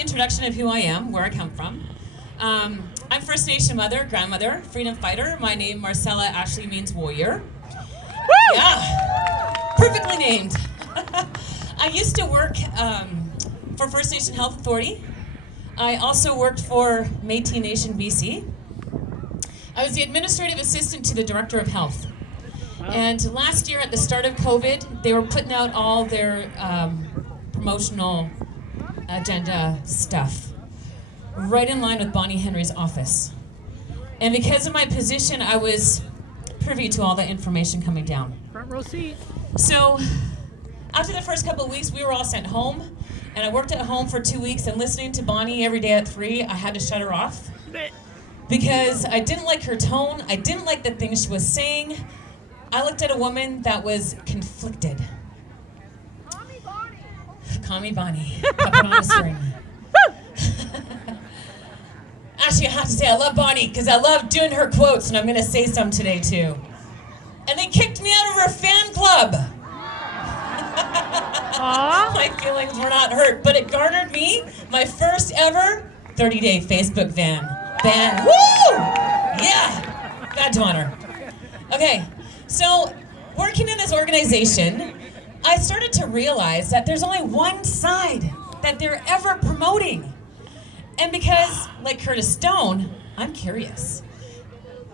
introduction of who I am, where I come from. I'm First Nation mother, grandmother, freedom fighter. My name, Marcella, actually means warrior. Woo! Yeah, perfectly named. I used to work for First Nation Health Authority. I also worked for Métis Nation BC. I was the administrative assistant to the director of health. Wow. And last year at the start of COVID, they were putting out all their promotional agenda stuff right in line with Bonnie Henry's office. And because of my position, I was privy to all the information coming down. Front row seat. So after the first couple of weeks, we were all sent home. And I worked at home for 2 weeks, and listening to Bonnie every day at 3, I had to shut her off. Because I didn't like her tone, I didn't like the things she was saying. I looked at a woman that was conflicted. Call me Bonnie. Call me Bonnie. Put it on a string. Actually, I have to say I love Bonnie because I love doing her quotes, and I'm going to say some today too. And they kicked me out of her fan club. My feelings were not hurt, but it garnered me my first ever 30-day Facebook ban. Woo! Yeah! Badge of honor. Okay, so working in this organization, I started to realize that there's only one side that they're ever promoting. And because, like Curtis Stone, I'm curious.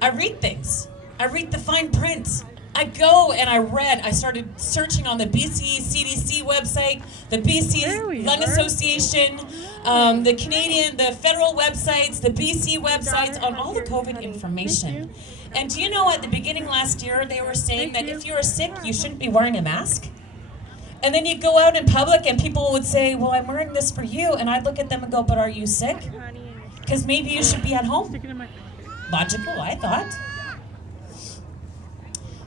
I read things. I read the fine print. I go and I started searching on the BC CDC website, the BC Lung Association, the federal websites, the BC websites, on all the COVID information. And do you know, at the beginning last year, they were saying that if you're sick, you shouldn't be wearing a mask? And then you'd go out in public and people would say, well, I'm wearing this for you. And I'd look at them and go, but are you sick? Because maybe you should be at home. Logical, I thought.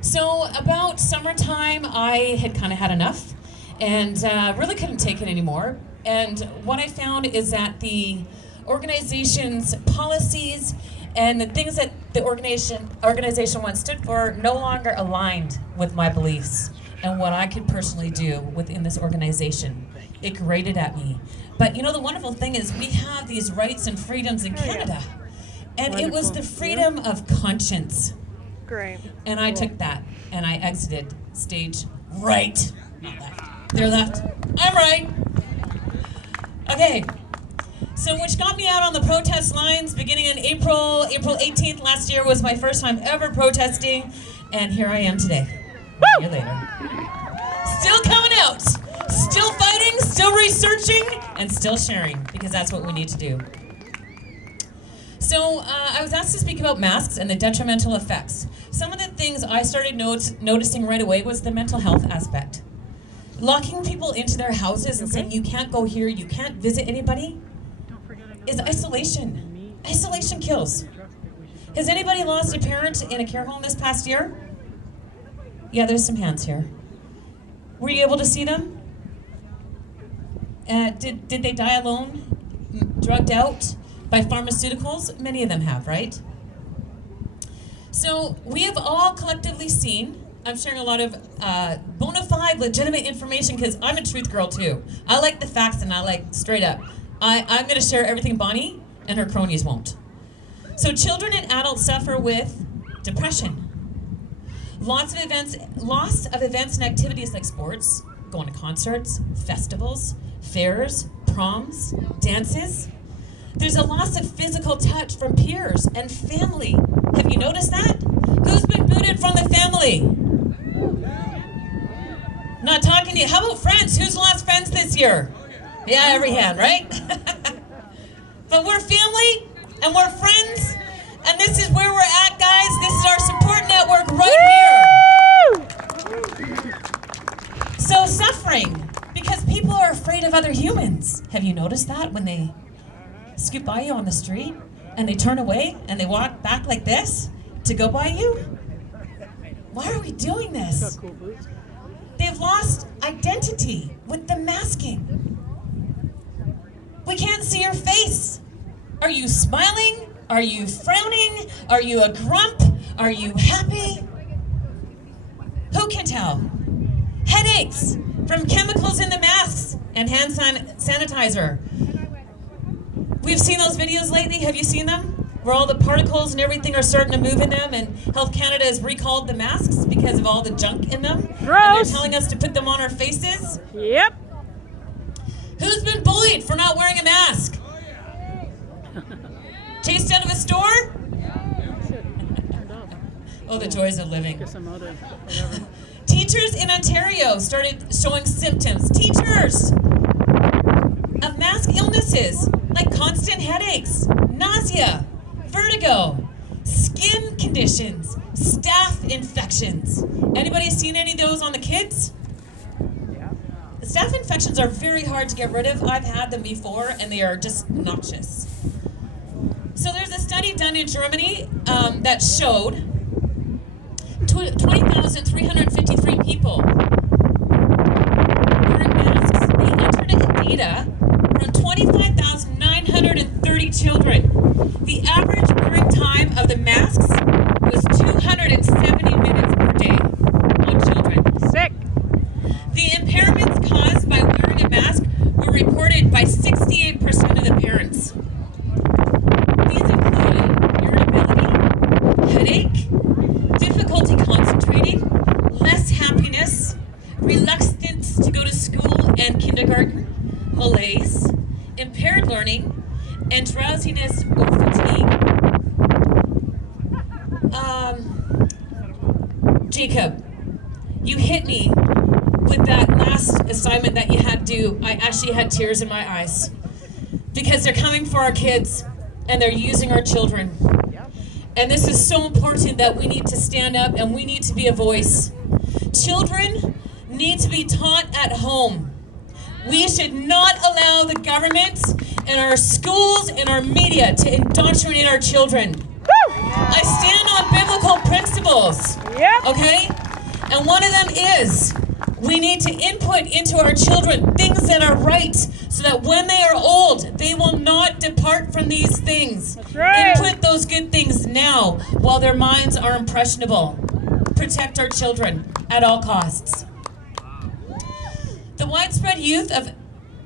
So about summertime, I had kind of had enough and really couldn't take it anymore. And what I found is that the organization's policies and the things that the organization once stood for no longer aligned with my beliefs and what I could personally do within this organization. It grated at me. But you know, the wonderful thing is we have these rights and freedoms in Canada. And it was the freedom of conscience. Great. And I took that and I exited stage right. Not left. They're left. I'm right. Okay. So which got me out on the protest lines beginning in April 18th last year was my first time ever protesting. And here I am today. A year later. Still coming out. Still fighting, still researching, and still sharing, because that's what we need to do. So I was asked to speak about masks and the detrimental effects. Some of the things I started noticing right away was the mental health aspect. Locking people into their houses and saying you can't go here, you can't visit anybody, is isolation. Isolation kills. Has anybody lost a parent in a care home this past year? Yeah, there's some hands here. Were you able to see them? Did they die alone, drugged out by pharmaceuticals? Many of them have, right? So we have all collectively seen, I'm sharing a lot of bona fide, legitimate information because I'm a truth girl too. I like the facts and I like straight up. I'm going to share everything Bonnie and her cronies won't. So children and adults suffer with depression. Loss of events and activities like sports, going to concerts, festivals, fairs, proms, dances. There's a loss of physical touch from peers and family. Have you noticed that? Who's been booted from the family? Not talking to you. How about friends? Who's lost friends this year? Yeah, every hand, right? But we're family and we're friends, and this is where we're at, guys. This is our support network right here. So suffering, because people are afraid of other humans. Have you noticed that when they scoot by you on the street and they turn away and they walk back like this to go by you? Why are we doing this? They've lost identity with the masking. We can't see your face. Are you smiling? Are you frowning? Are you a grump? Are you happy? Who can tell? Headaches from chemicals in the masks and hand sanitizer. We've seen those videos lately. Have you seen them? Where all the particles and everything are starting to move in them, and Health Canada has recalled the masks because of all the junk in them. Gross. And they're telling us to put them on our faces. Yep. Who's been bullied for not wearing a mask? Chased out of a store? Oh, the joys of living. Teachers in Ontario started showing symptoms. Teachers of mask illnesses like constant headaches, nausea, vertigo, skin conditions, staph infections. Anybody seen any of those on the kids? Staph infections are very hard to get rid of. I've had them before, and they are just noxious. So there's a study done in Germany that showed 20,353 people wearing masks. They entered data from 25,930 children. The average wearing time of the masks was 270 minutes per day on children. Sick. The impairments caused by wearing a mask were reported by 68% of the parents. These included irritability, headache, difficulty concentrating, less happiness, reluctance to go to school and kindergarten, malaise, impaired learning, and drowsiness or fatigue. Jacob, you hit me with that last assignment that you had to do. I actually had tears in my eyes because they're coming for our kids and they're using our children. And this is so important that we need to stand up and we need to be a voice. Children need to be taught at home. We should not allow the government and our schools and our media to indoctrinate our children. I stand on biblical principles, okay? And one of them is we need to input into our children things that are right so that when they are old, they will not depart from these things. That's right. Input those good things now while their minds are impressionable. Protect our children at all costs. The widespread use of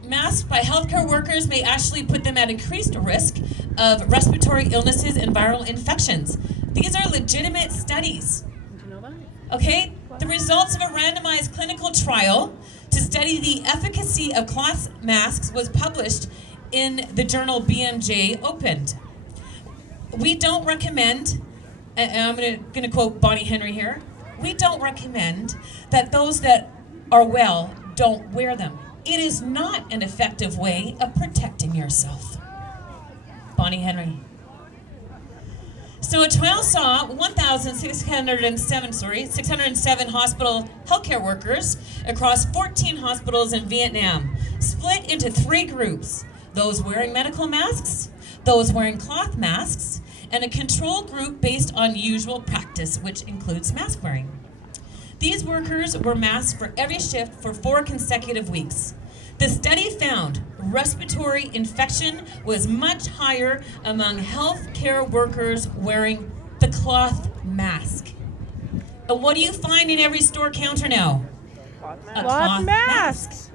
masks by healthcare workers may actually put them at increased risk of respiratory illnesses and viral infections. These are legitimate studies. Did you know that? Okay? The results of a randomized clinical trial to study the efficacy of cloth masks was published in the journal BMJ Opened. We don't recommend, and I'm going to quote Bonnie Henry here, we don't recommend that those that are well don't wear them. It is not an effective way of protecting yourself. Bonnie Henry. So a trial saw 607 hospital healthcare workers across 14 hospitals in Vietnam, split into 3 groups: those wearing medical masks, those wearing cloth masks, and a control group based on usual practice, which includes mask wearing. These workers were masked for every shift for 4 consecutive weeks. The study found respiratory infection was much higher among healthcare workers wearing the cloth mask. And what do you find in every store counter now? A Cloth masks.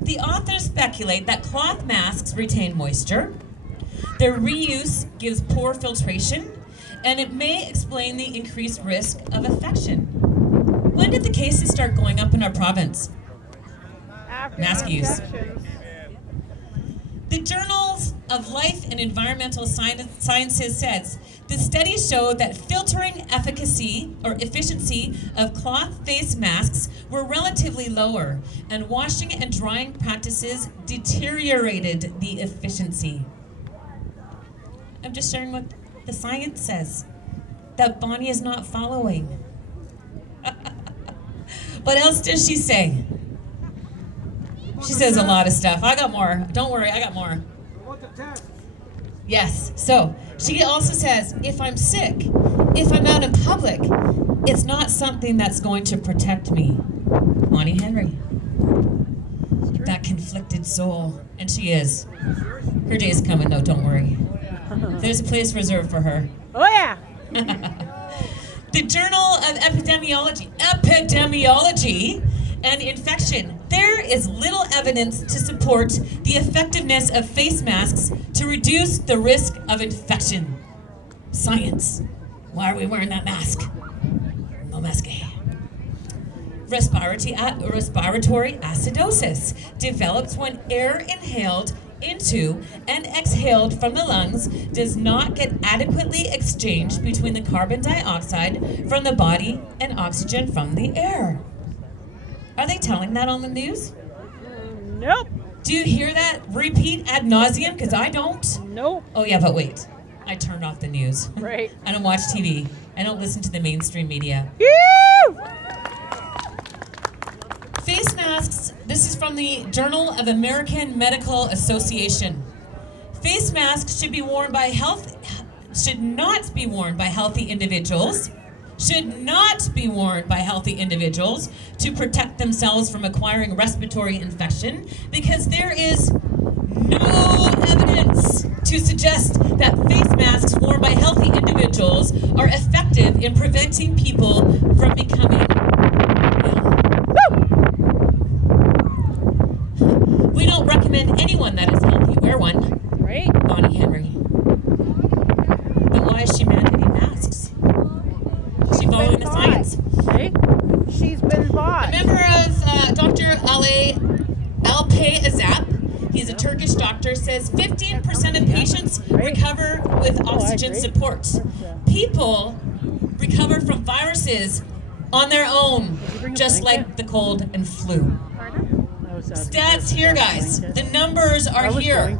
The authors speculate that cloth masks retain moisture, their reuse gives poor filtration, and it may explain the increased risk of infection. When did the cases start going up in our province? Mask use. The Journals of Life and Environmental Sciences says the study showed that filtering efficacy or efficiency of cloth face masks were relatively lower, and washing and drying practices deteriorated the efficiency. I'm just sharing what the science says that Bonnie is not following. What else does she say? She says a lot of stuff. I got more. Don't worry, I got more. Yes. So she also says, if I'm sick, if I'm out in public, it's not something that's going to protect me. Bonnie Henry. That conflicted soul. And she is. Her day is coming, though, don't worry. There's a place reserved for her. Oh, yeah. The Journal of Epidemiology and infection. There is little evidence to support the effectiveness of face masks to reduce the risk of infection. Science. Why are we wearing that mask? No mask. Respiratory acidosis develops when air inhaled into and exhaled from the lungs does not get adequately exchanged between the carbon dioxide from the body and oxygen from the air. Are they telling that on the news? Nope. Do you hear that repeat ad nauseum? Because I don't. Nope. Oh yeah, but wait. I turned off the news. Right. I don't watch TV. I don't listen to the mainstream media. Woo! Face masks, this is from the Journal of American Medical Association. Face masks should not be worn by healthy individuals to protect themselves from acquiring respiratory infection because there is no evidence to suggest that face masks worn by healthy individuals are effective in preventing people from becoming ill. We don't recommend anyone that is healthy wear one. Right. Bonnie Henry. But why is she mandating masks? Is she following the science? Right? She's been bought. A member of Dr. Alpay Azap, he's a Turkish doctor, says 15% of patients recover with oxygen support. People recover from viruses on their own, just like the cold and flu. Stats here, guys. The numbers are here.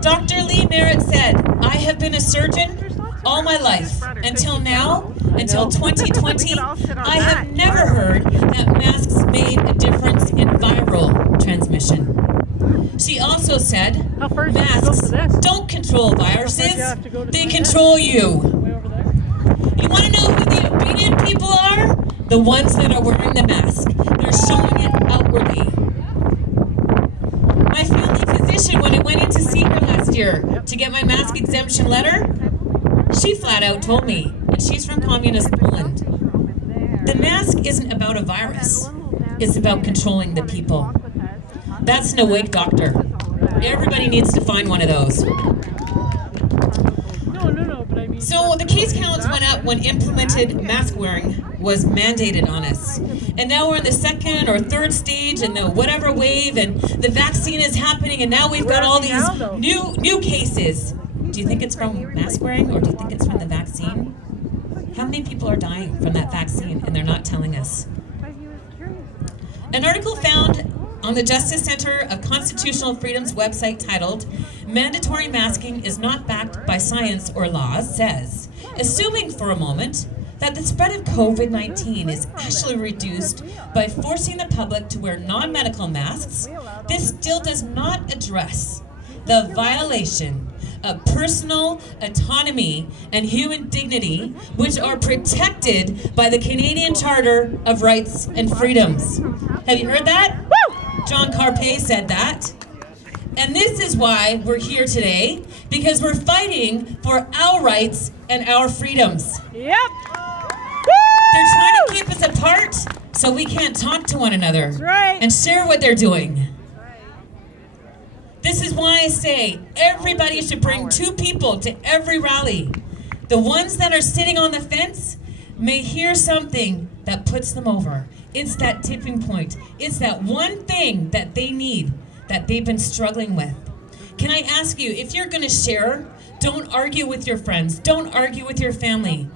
Dr. Lee Merritt said, I have been a surgeon all my life. Until now, until 2020, I have never heard that masks made a difference in viral transmission. She also said, masks don't control viruses, they control you. You want to know who the obedient people are? The ones that are wearing the mask. They're showing it outwardly. My family physician, when I went in to see her last year to get my mask exemption letter, she flat out told me, and she's from communist Poland, the mask isn't about a virus. It's about controlling the people. That's an awake doctor. Everybody needs to find one of those. So the case counts went up when implemented mask wearing was mandated on us. And now we're in the second or third stage and the whatever wave and the vaccine is happening and now we've got all these new cases. Do you think it's from mask wearing or do you think it's from the vaccine? How many people are dying from that vaccine and they're not telling us? An article found on the Justice Center of Constitutional Freedom's website titled, Mandatory Masking is Not Backed by Science or Laws says, assuming for a moment that the spread of COVID-19 is actually reduced by forcing the public to wear non-medical masks, this still does not address the violation of personal autonomy and human dignity, which are protected by the Canadian Charter of Rights and Freedoms. Have you heard that? Woo! John Carpay said that. And this is why we're here today, because we're fighting for our rights and our freedoms. Yep. They're trying to keep us apart so we can't talk to one another and share what they're doing. This is why I say everybody should bring 2 people to every rally. The ones that are sitting on the fence may hear something that puts them over. It's that tipping point. It's that one thing that they need, that they've been struggling with. Can I ask you, if you're going to share, don't argue with your friends. Don't argue with your family.